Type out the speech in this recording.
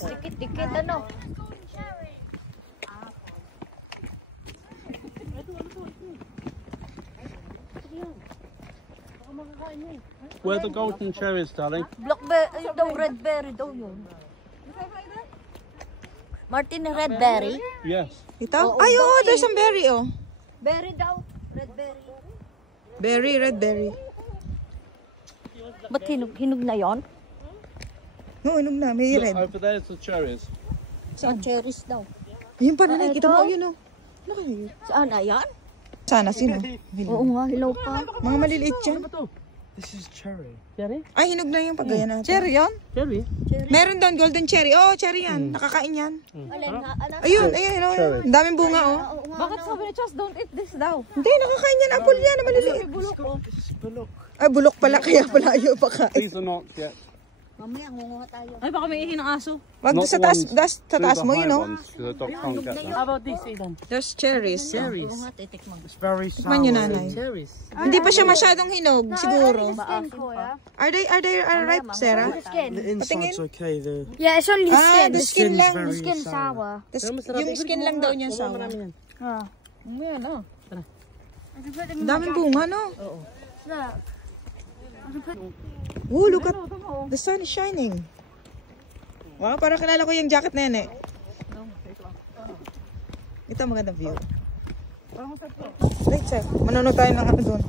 Dikit-dikit ano. Where the golden cherries, darling? Blackberry, daw red berry daw yun. Martin, red berry? Yes. Ito? Ay, oh, there's some berry, oh. Berry daw, red berry. Berry, red berry. Ba't hinog na yon? No, inog na. May Look, red. over there's the cherries. Saan cherries daw? Yun pa na, nakikita mo, ito? yun, oh. Ano kaya yun? Saan? Ayan? Sana, sino? Oo nga, hilaw pa. Mga maliliit yan. This is cherry. Ay, hinog na yung pagaya natin. Cherry yan? Cherry? Meron doon, golden cherry. Oh, cherry yan. Nakakain yan. Alin na, alam. Ayun, ayun, oh. Cherry. Ang daming bunga, oh. Oo nga, Bakit sabi ni Chos, don't eat this daw? Hindi, nakakain yan. Apple yan, na maliliit. Look. Ay, bulok pala, kaya pala ayaw pa kain. These are not yet. mamaya ngunguha tayo. Ay, baka may ihi ng aso. Wag Not sa the taas, ones sa taas through mo, the yun, high oh. ones, 'cause the dog can't get them. How about this, Aidan? There's cherries. Cherries. Oo nga, titikman ko. Very Tikman nyo, nanay. Cherries. Hindi pa siya masyadong hinog, siguro. Maasim pa. Are they ripe, Sarah? Patingin. okay. The Yeah, it's only Ah, the skin lang. The skin sour. Yung skin lang daw niya sour. Ah. Ayan, oh. Ang daming bunga, no? Oh, look at the sun is shining. Wow, parang kilala ko yung jacket na yan, eh. Ito, magandang view. Wait, sir. Manonood tayo ng ano doon.